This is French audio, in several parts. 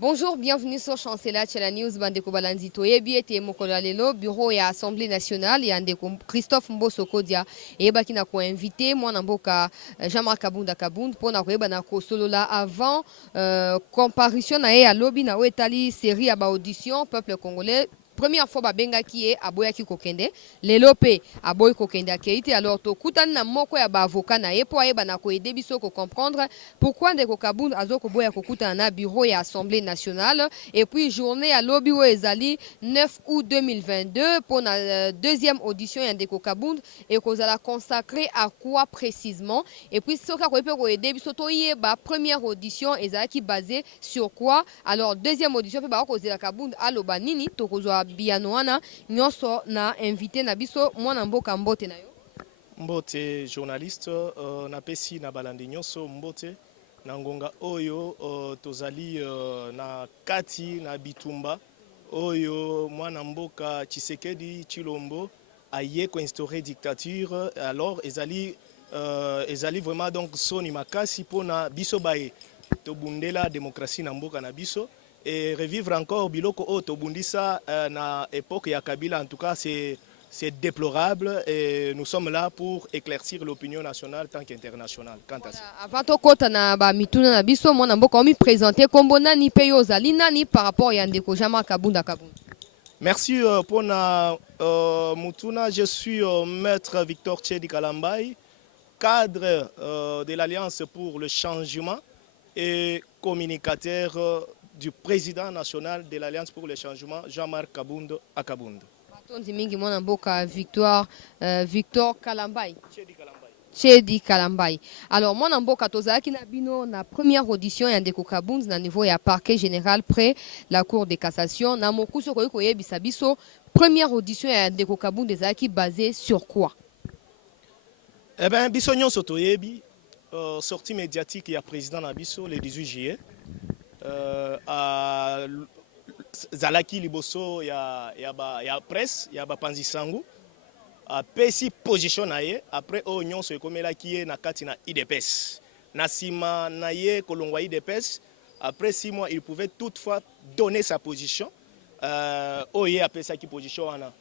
Bonjour, bienvenue sur Chancela Tchela News Bandeko Balanzi Toyebi et Mokolalelo, bureau et Assemblée nationale, et Andeko Christophe Mboso Kodia, et Bakina ko invité, moi Namboka Jean-Marc Kabunda Kabund, pour Nakoeba Nako Solola avant comparution à Lobby na Oetali série à audition, peuple congolais. Première fois babenga qui est aboya ki kokende lelope aboy kokende akeite alors to kutana na moko ya ba avocat na yepo ayeba na ko aider biso ko comprendre pourquoi ndeko Kabunda azoko boya ko kutana na bureau ya Assemblée nationale et puis journée à lobby wo ezali 9 août 2022 pour la deuxième audition ya ndeko Kabunda et ko zala consacré à quoi précisément et puis soka ko ko aider biso to yeba première audition ezaki basée sur quoi alors deuxième audition pe ba ko zela Kabunda aloba nini to ko bianoana nyoso na invité na biso mwana mboka mbote na yo mbote journaliste na pesi na balandi nyoso mbote na ngonga oyo tozali na kati na bitumba oyo mwana mboka Tshisekedi Tshilombo aye ko instaurer dictature alors ezali vraiment donc soni makasi pona biso baye to bundela démocratie na mboka na biso et revivre encore biloko o tobundisa na époque ya Kabila. En tout cas c'est déplorable et nous sommes là pour éclaircir l'opinion nationale tant qu'internationale. Quant à ça. Avant to kota na ba mituna na biso mwana mboka omi présenter kombo nani pe yo zali nani par rapport ya ndeko Jean-Marc Kabunda Kabunda. Merci pour na mutuna, je suis maître Victor Tchedi Kalambai, cadre de l'Alliance pour le changement et communicateur du président national de l'Alliance pour le changement, Jean-Marc Kabunda Kabunda. Batonzi mingi mwana mboka Victor Kalambai. Tchedi Kalambai. Alors mwana mboka tozaki na bino na première audition ya ndeko Kabunda na niveau ya parquet général près la cour de cassation na mokuso ko yebisa biso première audition ya ndeko Kabunda ezaki basée sur quoi? Eh bien biso nyonso toyebi sortie médiatique ya président na biso le 18 juillet. Zalaki liboso ya presse ya bapanzi sangu apesi position na ye après o nyonso ekomelaki ye na kati na IDPS na sima na ye kolongwa IDPS après 6 mois il pouvait toutefois donner sa position oye apesaki position wana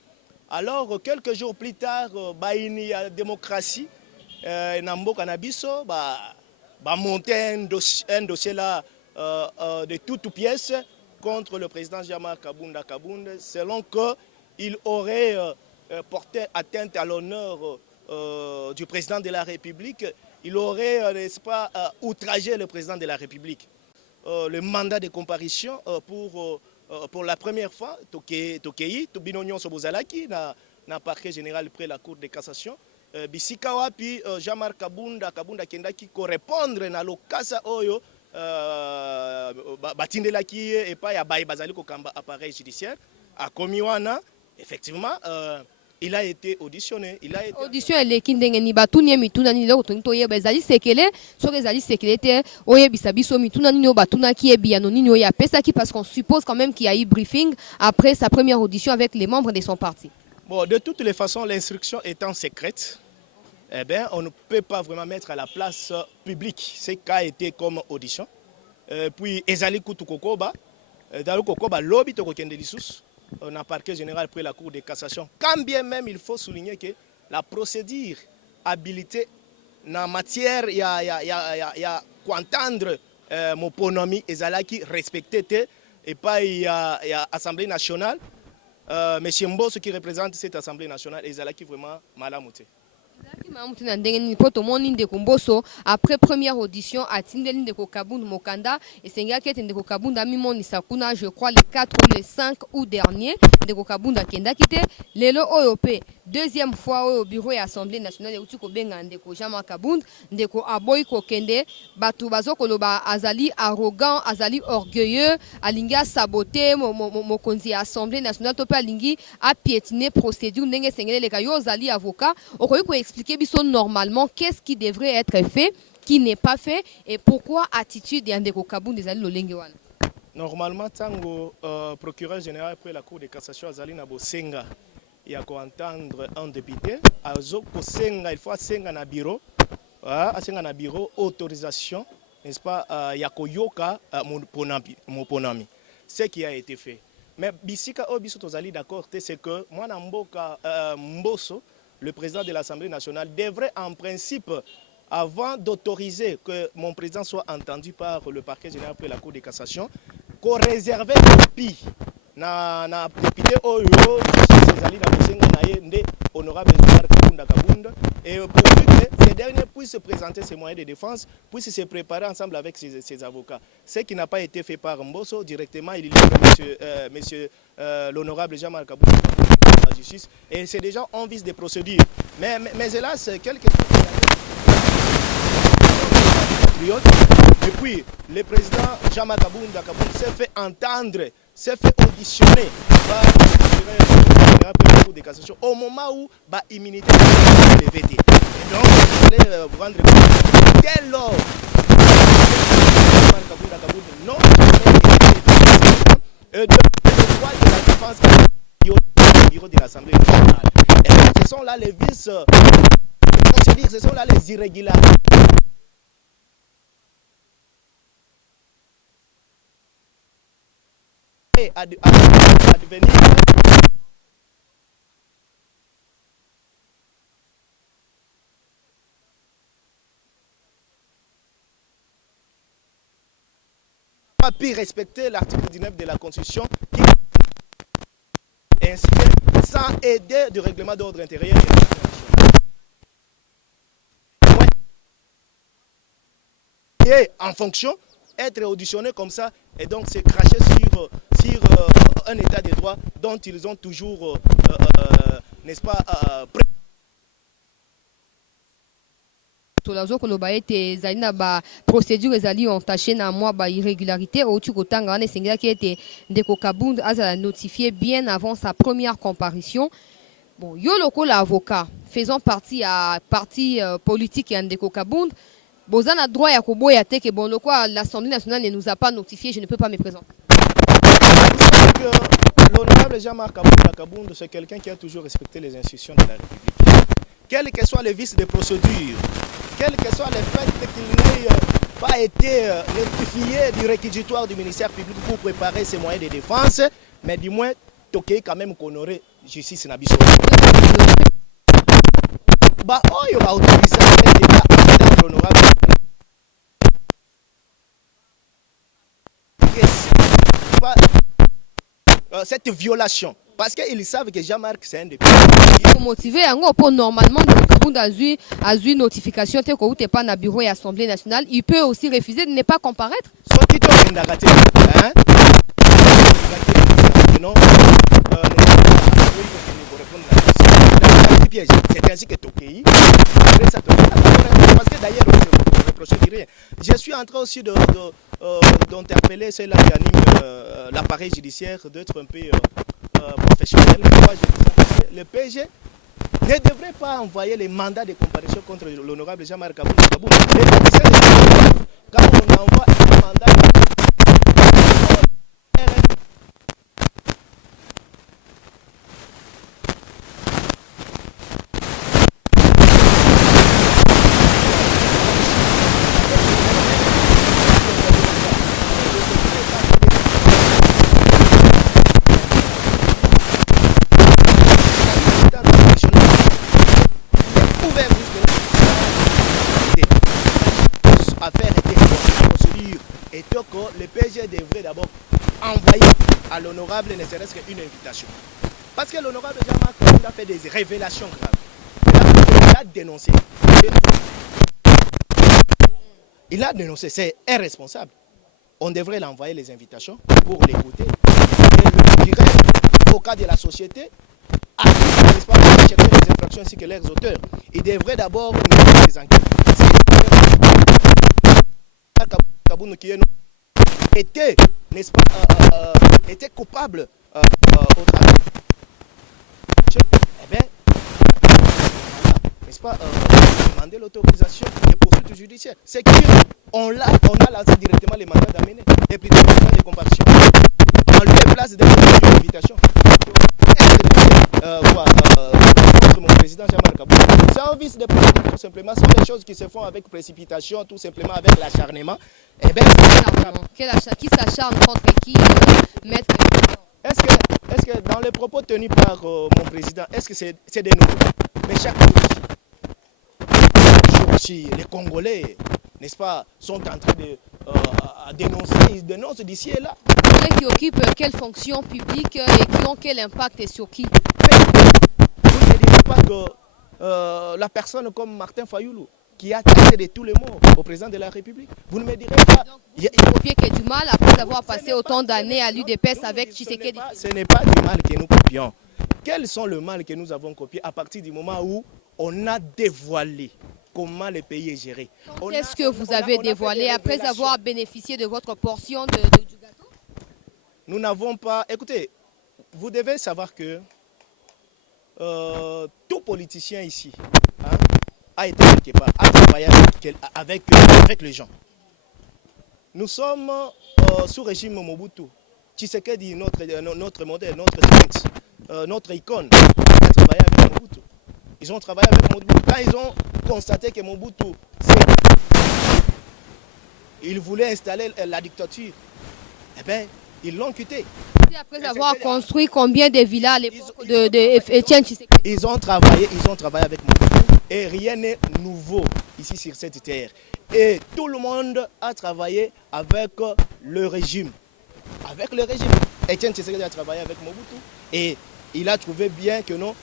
alors quelques jours plus tard baini ya démocratie na mboka na biso ba monter un dossier là de toutes pièces contre le président Jean-Marc Kabunda Kabunda, selon qu'il aurait porté atteinte à l'honneur du président de la République, il aurait, n'est-ce pas, outragé le président de la République. Le mandat de comparution pour la première fois, Tokei, Tobinonion Sobozalaki, na parquet général près la Cour de cassation, Bisikawa, puis Jean-Marc Kabunda Kendaki, correspondre na lokasa oyo, batindelaki et pas ya bayi bazali ko kamba appareil judiciaire a komiwana effectivement il a été auditionné audition ele kindenge ni batuni mituna ni loko to yeba ezali sekele so ezali sekele te oyebisa biso mituna ni no batuna ki ebiano ni no ya pesa ki parce qu'on suppose quand même qu'il y a eu briefing après sa première audition avec les membres de son parti. Bon, de toutes les façons l'instruction étant secrète, eh bien, on ne peut pas vraiment mettre à la place publique ce qu'a été comme audition. Puis, Ezali Koutukokoba, dans le Kokoba, lobby Tokokende Lissous, on a parquet général près la Cour de cassation. Quand bien même, il faut souligner que la procédure habilitée en matière, il y a qu'entendre mon ponomi, Ezali qui respectait, et pas il y a Assemblée nationale. Monsieur Mboso qui représente cette Assemblée nationale, Ezali qui vraiment malamouté. Après première audition à Tindeli Ndeko Kabunda Mokanda et Sengaki Ndeko Kabunda Mimoni Sakuna, je crois le 4 ou le 5 août dernier, Ndeko Kabunda Kenda Kite, Lelo OEP, deuxième fois au bureau et Assemblée nationale où tu Benga Ndeko Jean-Marc Kabunda, Ndeko Aboy Kokende, Batu Bazoko Loba Azali arrogant, Azali orgueilleux, Alinga saboté, Mokonzi Assemblée nationale, Topa Alingi a piétiné procédure, Ndenge Sengele Lekayo, Azali avocat, Okoyko expliquer normalement qu'est-ce qui devrait être fait, qui n'est pas fait et pourquoi attitude de Ndeko Kabunda ezali lolenge wana. Normalement tango procureur général après la Cour de cassation azali na bosenga ya ko entendre un député azo ko senga il faut senga na bureau autorisation n'est-ce pas, Yakoyoka Moponami. Ce qui a été fait. Mais Bisika Obiso Tozali d'accord, c'est que moi, Namboka Mboso, le président de l'Assemblée nationale, devrait en principe, avant d'autoriser que mon président soit entendu par le parquet général après la Cour de cassation, qu'on réservait le copie na député Oyo, Césali Nabosenga Naye, honorable Kabunda Kabunda, et pourvu que ces derniers puissent se présenter ses moyens de défense, puissent se préparer ensemble avec ses avocats. Ce qui n'a pas été fait par Mboso, directement, il livre monsieur l'honorable Jean-Marc Kabunda à la justice, et c'est déjà en vice des procédures. Mais hélas, quelques et puis, le président Jean-Marc Kabunda s'est fait entendre, s'est fait auditionner par la Cour de cassation au moment où l'immunité est levée. Et donc, vous allez vous rendre compte, dès lors, Jean-Marc Kabunda non et de le droit de la défense au bureau de l'Assemblée nationale. Et donc, ce sont là les vices, ce sont là les irrégularités. À devenir pas pu respecter l'article 19 de la Constitution qui ainsi que sans aider du règlement d'ordre intérieur et en fonction être auditionné comme ça et donc se cracher sur un état de droit dont ils ont toujours, n'est-ce pas, tolazo koloba ete ezali na ba procédure ezali entaché na mwa ba irrégularité au tukotanga wana esengeli ete ndeko Kabunda azala notifié bien avant sa première comparution. Bon, yo lokola avocat faisant partie à parti politique ya ndeko Kabunda, boza na droit ya koboya te que bon lokwa l'Assemblée nationale ne nous a pas notifié, je ne peux pas me présenter. L'honorable Jean-Marc Kabunda, c'est quelqu'un qui a toujours respecté les institutions de la République. Quels que soient les vices de procédure, quel que soit le fait qu'il n'ait pas été notifié du réquisitoire du ministère public pour préparer ses moyens de défense, mais du moins, Tokei quand même qu'on aurait justice na biso. Bah, oh, il va autoriser l'honorable. Cette violation, parce qu'ils savent que Jean-Marc c'est un député. Pour motiver, normalement, Kabunda a eu notification que vous n'êtes pas dans le bureau de l'Assemblée nationale, il peut aussi refuser de ne pas comparaître. C'est ainsi que Tokei. Parce que d'ailleurs, je ne reproche rien. Je suis en train aussi d'interpeller ceux-là qui animent l'appareil judiciaire d'être un peu professionnel. Le PG ne devrait pas envoyer les mandats de comparution contre l'honorable Jean-Marc Kabunda. Quand on envoie un mandat le PG devrait d'abord envoyer à l'honorable ne serait-ce qu'une invitation. Parce que l'honorable Jean-Marc Kabunda a fait des révélations graves. Il a dénoncé. Il a dénoncé, c'est irresponsable. On devrait l'envoyer les invitations pour l'écouter. Et le dirait au cas de la société, n'est-ce pas, pour chercher les infractions ainsi que leurs auteurs. Il devrait d'abord mener des enquêtes. Kabunda qui est était, n'est-ce pas, était coupable au travail. Eh bien, n'est-ce pas, demander l'autorisation des poursuites judiciaires. C'est qu'on a lancé directement les mandats d'amener et plutôt les mandats de comparution. En lieu et place de l'invitation. Contre mon président Jean-Marc Kabunda. C'est un vice de procédure, tout simplement, sans des choses qui se font avec précipitation, tout simplement avec l'acharnement, eh bien, Qui s'acharne contre qui, maître? est-ce que dans les propos tenus par mon président, est-ce que c'est des nouveaux? Mais chaque jour aussi, les Congolais, n'est-ce pas, sont en train de dénoncer, ils dénoncent d'ici et là. Congolais qui occupent quelle fonction publique et qui ont quel impact et sur qui? Vous ne direz pas que la personne comme Martin Fayoulou, qui a taxé de tous les mots au président de la République, vous ne me direz pas. Il copier qui est du mal après avoir passé autant d'années à l'UDPS avec Tshisekedi. Ce n'est pas du mal que nous copions. Quels sont le mal que nous avons copié à partir du moment où on a dévoilé comment le pays est géré? Qu'est-ce que vous avez dévoilé après avoir bénéficié de votre portion du gâteau? Nous n'avons pas... Écoutez, vous devez savoir que tout politicien ici a été quelque part, a travaillé avec les gens. Nous sommes sous régime Mobutu. Tshisekedi, notre modèle, notre sainte, notre icône, a travaillé avec Mobutu. Ils ont travaillé avec Mobutu. Quand ils ont constaté que Mobutu, il voulait installer la dictature, eh bien, ils l'ont quitté. Après avoir construit combien de villas à l'époque d'Etienne Tshisekedi? Ils ont travaillé avec Mobutu. Et rien n'est nouveau ici sur cette terre. Et tout le monde a travaillé avec le régime. Avec le régime. Etienne Tshisekedi a travaillé avec Mobutu. Et il a trouvé bien que non,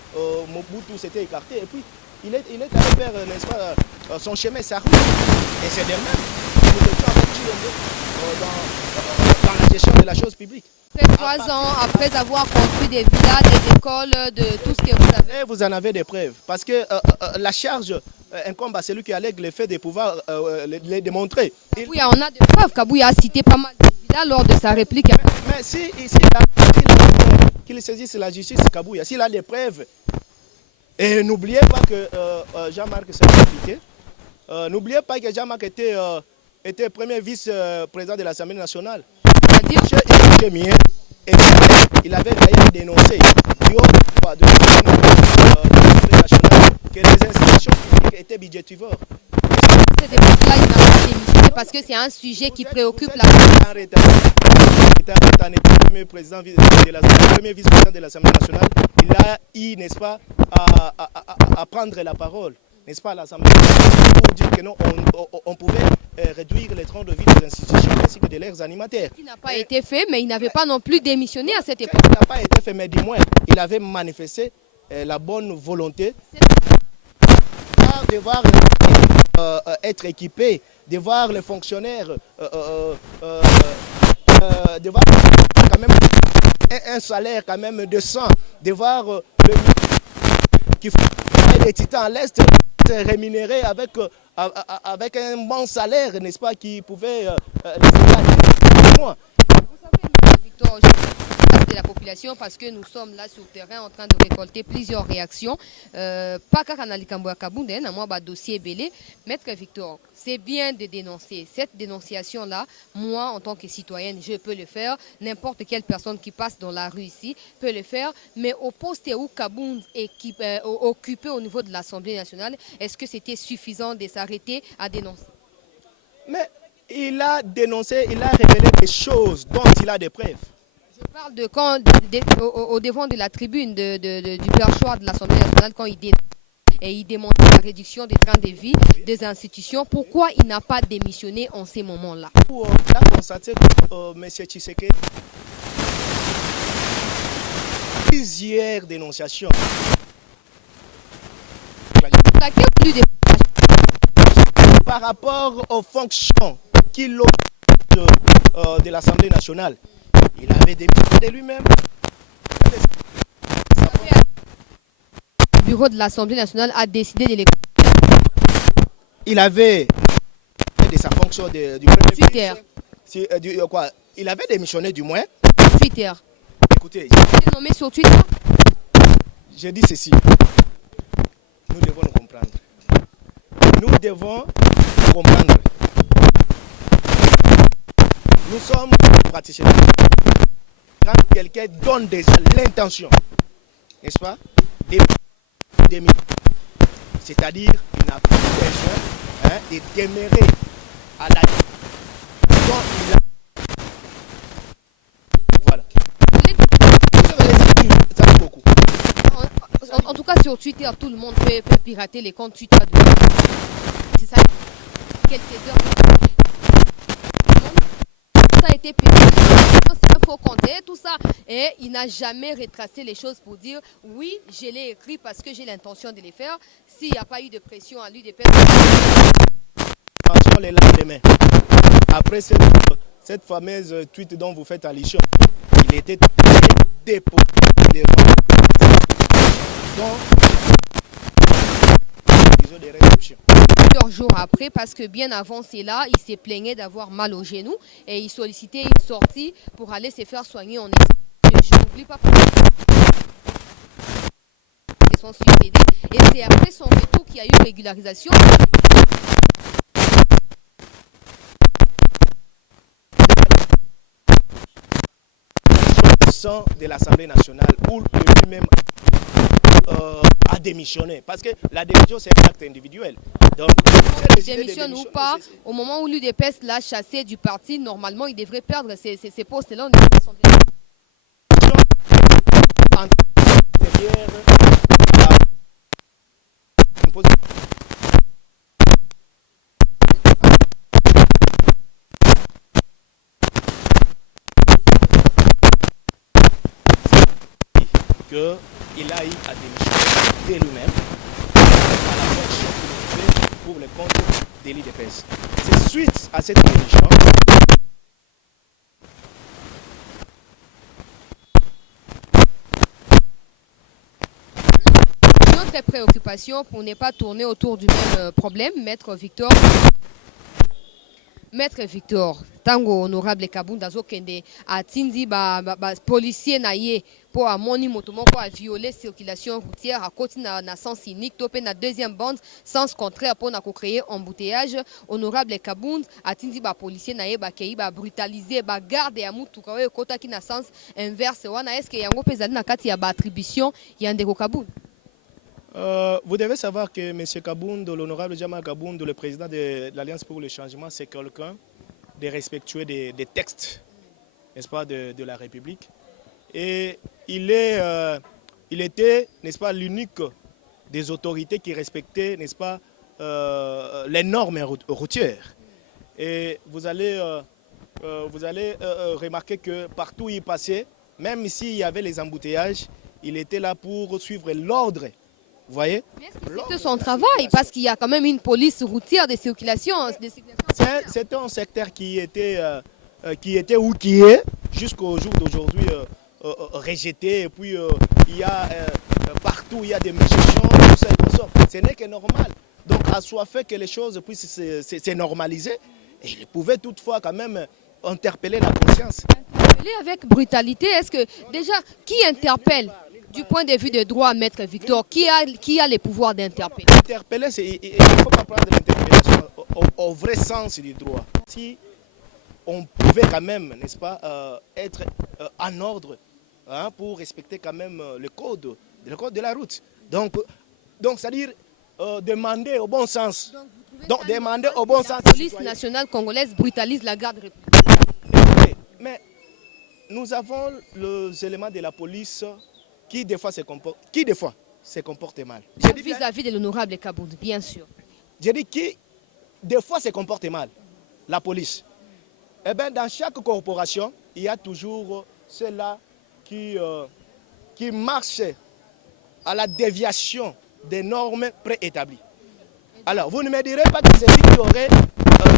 Mobutu s'était écarté. Et puis, il est allé faire, n'est-ce pas, son chemin, sa route. Et c'est de même. Nous étions avec Chilombo dans la gestion de la chose publique. Après 3 ans, après avoir construit des villas, des écoles, de tout ce que vous avez. Et vous en avez des preuves. Parce que la charge incombe à celui qui allègue le fait de pouvoir les démontrer. Oui, on a des preuves. Kabouya a cité pas mal de villas lors de sa réplique. Mais qu'il saisisse la justice, Kabouya, s'il a des preuves, et n'oubliez pas que Jean-Marc s'est impliqué. N'oubliez pas que Jean-Marc était premier vice-président de l'Assemblée nationale. Il avait d'ailleurs dénoncé du haut de l'Assemblée nationale que les institutions publiques étaient budgétivores. Cette époque-là, il n'a pas démissionné parce que c'est un sujet qui préoccupe la premier vice-président de l'Assemblée nationale. Il a eu, n'est-ce pas, à prendre la parole, n'est-ce pas, à l'Assemblée nationale pour dire que non, on pouvait réduire les temps de vie des institutions ainsi que de leurs animateurs. Il n'a pas été fait, mais il n'avait pas non plus démissionné à cette époque. Il n'a pas été fait, mais du moins, il avait manifesté la bonne volonté de voir être équipé, de voir les fonctionnaires, de voir quand même un salaire quand même décent, de voir qui fait des titans à l'Est rémunérés avec un bon salaire, n'est-ce pas, qui pouvait les aider à moi. Vous savez, Victor, je de la population parce que nous sommes là sur le terrain en train de récolter plusieurs réactions. Pas qu'à Kanalikamboua Kabunde, moi, dossier belé. Maître Victor, c'est bien de dénoncer. Cette dénonciation-là, moi, en tant que citoyenne, je peux le faire. N'importe quelle personne qui passe dans la rue ici peut le faire. Mais au poste où Kabound est occupé au niveau de l'Assemblée nationale, est-ce que c'était suffisant de s'arrêter à dénoncer? Mais il a dénoncé, il a révélé des choses dont il a des preuves. Je parle de quand, au devant de la tribune du perchoir de l'Assemblée nationale, quand il démontre la réduction des trains de vie des institutions. Pourquoi il n'a pas démissionné en ces moments-là? On a constaté que M. Tshisekedi, plusieurs dénonciations. Par rapport aux fonctions qu'il occupe de l'Assemblée nationale, il avait démissionné de lui-même. Le bureau de l'Assemblée nationale a décidé de l'écouter. Il avait de sa fonction du premier Twitter. Il avait démissionné du moins. Twitter. Écoutez, il est nommé sur Twitter. J'ai dit ceci. Nous devons nous comprendre. Nous devons nous comprendre. Nous sommes praticiens. Quand quelqu'un donne déjà l'intention, n'est-ce pas, c'est-à-dire n'a plus besoin de demeurer à la... Donc, il a... Voilà. Ça fait beaucoup. En tout cas, sur Twitter, tout le monde peut pirater les comptes Twitter. C'est ça. Quelques heures. Ça a été piraté. C'est un faux compte et tout ça. Et il n'a jamais retracé les choses pour dire oui, je l'ai écrit parce que j'ai l'intention de les faire. S'il n'y a pas eu de pression à lui de personnes. Les lendemains, après cette fameuse tweet dont vous faites allusion, il était déposé devant de réception. Plusieurs jours après, parce que bien avant cela, il s'est plaigné d'avoir mal au genou et il sollicitait une sortie pour aller se faire soigner en Espagne. Je n'oublie pas son succédé. Et c'est après son retour qu'il y a eu régularisation. De l'Assemblée nationale pour que lui-même a démissionné. Parce que la démission, c'est un acte individuel. Donc, il démissionne ou pas, au moment où l'UDPS l'a chassé du parti, normalement, il devrait perdre ces postes-là. qu'il a eu à démissionner de lui-même à la fonction qu'il fait pour le compte de l'UDPS. C'est suite à cette démission notre préoccupation pour ne pas tourner autour du même problème, Maître Victor, tango honorable Kabunda Zokende a tindi ba policier na ye pour amoni moto moko a violer circulation routière à côté na sens unique topé na deuxième bande sens contraire pour na créer embouteillage. Honorable Kabunda a tindi ba policier na ye ba kei ba brutaliser ba garde ya mutu ka kota ki na sens inverse wana est-ce que yango pezali na kati ya ba attribution ya ndeko Kabunda? Vous devez savoir que M. Kabunda, l'honorable Jamal Kabunda, le président de l'Alliance pour le changement, c'est quelqu'un de respectueux des textes, n'est-ce pas, de la République. Et il était, n'est-ce pas, l'unique des autorités qui respectait, n'est-ce pas, les normes routières. Et vous allez remarquer que partout où il passait, même s'il y avait les embouteillages, il était là pour suivre l'ordre. Vous voyez? C'était son travail parce qu'il y a quand même une police routière de circulation. C'était un secteur qui était ou qui est jusqu'au jour d'aujourd'hui rejeté. Et puis il y a partout il y a des méchants, tout ça et tout ça. Ce n'est que normal. Donc à soi fait que les choses puissent se normaliser. Et il pouvait toutefois quand même interpeller la conscience. Interpeller avec brutalité, est-ce que déjà qui interpelle? Du point de vue des droits, Maître Victor, qui a les pouvoirs d'interpeller? Interpeller, il ne faut pas prendre l'interpellation au vrai sens du droit. Si on pouvait quand même, n'est-ce pas, être en ordre pour respecter quand même le code de la route. Donc c'est-à-dire demander au bon sens. Donc demander au bon sens. La police nationale congolaise brutalise la garde républicaine. Mais nous avons les éléments de la police qui des fois se comporte mal. Vis-à-vis de l'honorable Kabunda, bien sûr. J'ai dit qui des fois se comporte mal, la police. Eh bien, dans chaque corporation, il y a toujours ceux-là qui marchent à la déviation des normes préétablies. Alors, vous ne me direz pas que c'est lui qui aurait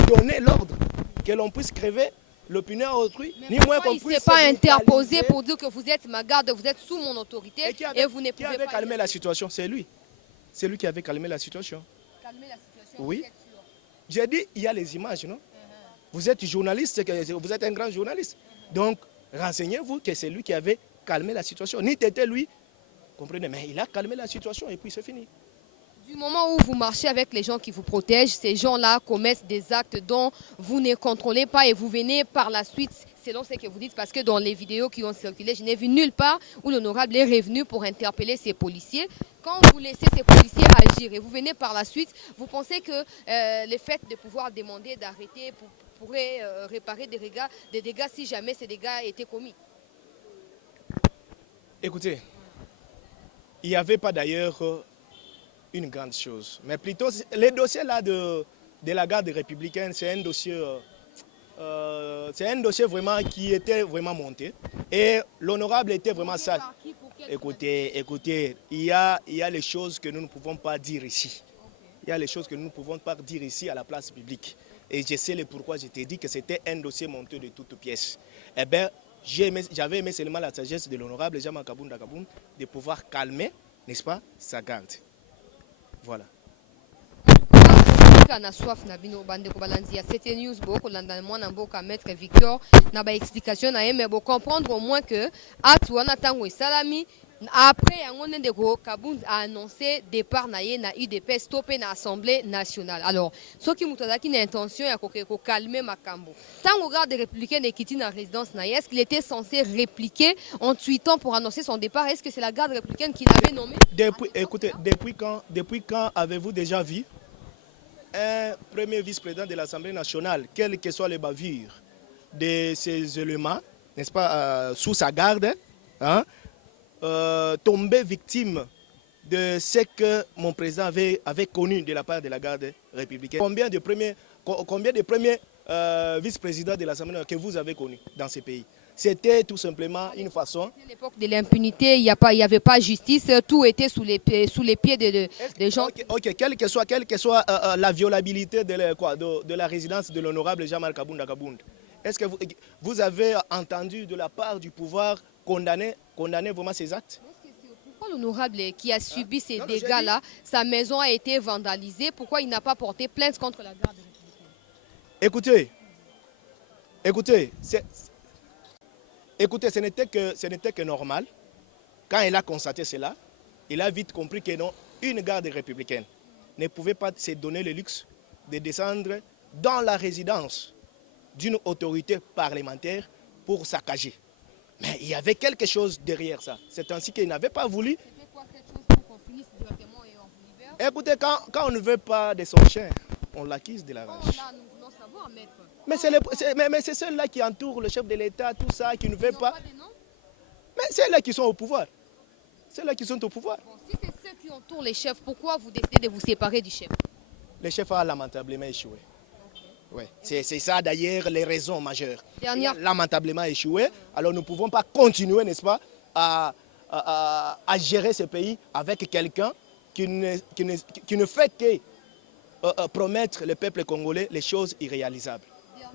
donné l'ordre que l'on puisse crever l'opinion à autrui, ni moins qu'on puisse... Il ne s'est pas interposé pour dire que vous êtes ma garde, vous êtes sous mon autorité et vous ne pouvez pas... Qui avait calmé la situation? C'est lui. C'est lui qui avait calmé la situation. Calmer la situation, oui. J'ai dit, il y a les images, non? Vous êtes journaliste, vous êtes un grand journaliste. Donc, renseignez-vous que c'est lui qui avait calmé la situation. Ni t'étais lui, comprenez, mais il a calmé la situation et puis c'est fini. Du moment où vous marchez avec les gens qui vous protègent, ces gens-là commettent des actes dont vous ne contrôlez pas et vous venez par la suite, selon ce que vous dites, parce que dans les vidéos qui ont circulé, je n'ai vu nulle part où l'honorable est revenu pour interpeller ces policiers. Quand vous laissez ces policiers agir et vous venez par la suite, vous pensez que le fait de pouvoir demander d'arrêter pourrait réparer des dégâts si jamais ces dégâts étaient commis? Écoutez, il n'y avait pas d'ailleurs une grande chose. Mais plutôt, les dossiers là de la garde républicaine, c'est un dossier vraiment qui était vraiment monté. Et l'honorable était vraiment sage. Écoutez, il y a les choses que nous ne pouvons pas dire ici. Il y a les choses que nous ne pouvons pas dire ici à la place publique. Et je sais le pourquoi je t'ai dit que c'était un dossier monté de toutes pièces. Eh bien, j'avais aimé seulement la sagesse de l'honorable Jean-Marc Kabounda Kabound de pouvoir calmer, n'est-ce pas, sa garde. Voilà. Na soif na bino bande ko balanzi ya CT News boko landa mwana mboka maître Victor na ba explication na mais bon comprendre au moins que atuana tango salami après yango nende ko Kabound a annoncé départ na ye na UDP stoppé na Assemblée nationale. Alors ceux qui mutazaki na intention ya ko calmer makambo tango garde républicaine ekiti na résidence na est-ce qu'il était censé répliquer en tweetant pour annoncer son départ? Est-ce que c'est la garde républicaine qui l'avait nommé? Écoutez, depuis quand avez-vous déjà vu un premier vice-président de l'Assemblée nationale, quelles que soient les bavures de ces éléments, n'est-ce pas, sous sa garde, hein, tomber victime de ce que mon président avait connu de la part de la garde républicaine? Combien de premiers vice-présidents de l'Assemblée nationale que vous avez connus dans ces pays? C'était tout simplement une façon. À l'époque de l'impunité, il n'y avait pas justice, tout était sous les pieds des gens. Ok, quelle que soit la violabilité de la résidence de l'honorable Jean-Marc Kabounda Kabound, est-ce que vous avez entendu de la part du pouvoir condamner vraiment ces actes? Pourquoi l'honorable qui a subi ces dégâts-là, sa maison a été vandalisée, pourquoi il n'a pas porté plainte contre la garde républicaine? Écoutez, ce n'était que normal. Quand il a constaté cela, il a vite compris que non, une garde républicaine ne pouvait pas se donner le luxe de descendre dans la résidence d'une autorité parlementaire pour saccager. Mais il y avait quelque chose derrière ça. C'est ainsi qu'il n'avait pas voulu. C'était quoi cette chose pour qu'on finisse directement et on vous libère? Écoutez, quand on ne veut pas de son chien, on l'acquise de la rage. Là, nous voulons savoir, maître. Mais c'est ceux-là qui entourent le chef de l'État, tout ça, qui ne veut pas. Mais c'est là qui sont au pouvoir. C'est là qui sont au pouvoir. Bon, si c'est ceux qui entourent les chefs, pourquoi vous décidez de vous séparer du chef? Le chef a lamentablement échoué. Ouais. C'est ça d'ailleurs les raisons majeures. Il a lamentablement échoué. Alors nous ne pouvons pas continuer, n'est-ce pas, à gérer ce pays avec quelqu'un qui ne fait que promettre le peuple congolais les choses irréalisables.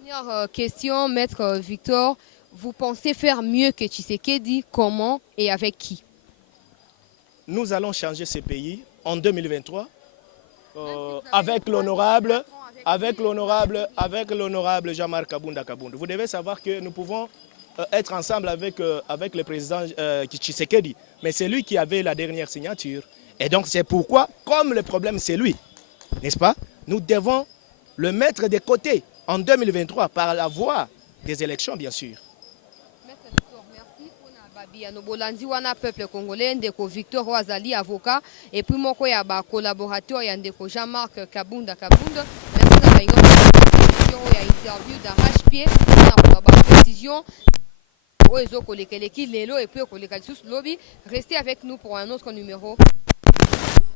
Dernière question, maître Victor. Vous pensez faire mieux que Tshisekedi? Comment et avec qui? Nous allons changer ce pays en 2023 avec l'honorable Jean-Marc Kabounda Kabound. Vous devez savoir que nous pouvons être ensemble avec le président Tshisekedi, mais c'est lui qui avait la dernière signature. Et donc c'est pourquoi, comme le problème c'est lui, n'est-ce pas, nous devons le mettre de côté en 2023 par la voie des élections, bien sûr. Maître Victor, merci pour la babia. Nous bolandi wana peuple congolais ndeko Victor Wazali avocat et puis moko ya ba collaborateur ya ndeko Jean-Marc Kabounda Kabound. Merci na baingo ya interview d'arrache-pied na ba précision. Oezo koleka leki lelo et puis koleka lisusu lobi. Restez avec nous pour un autre numéro.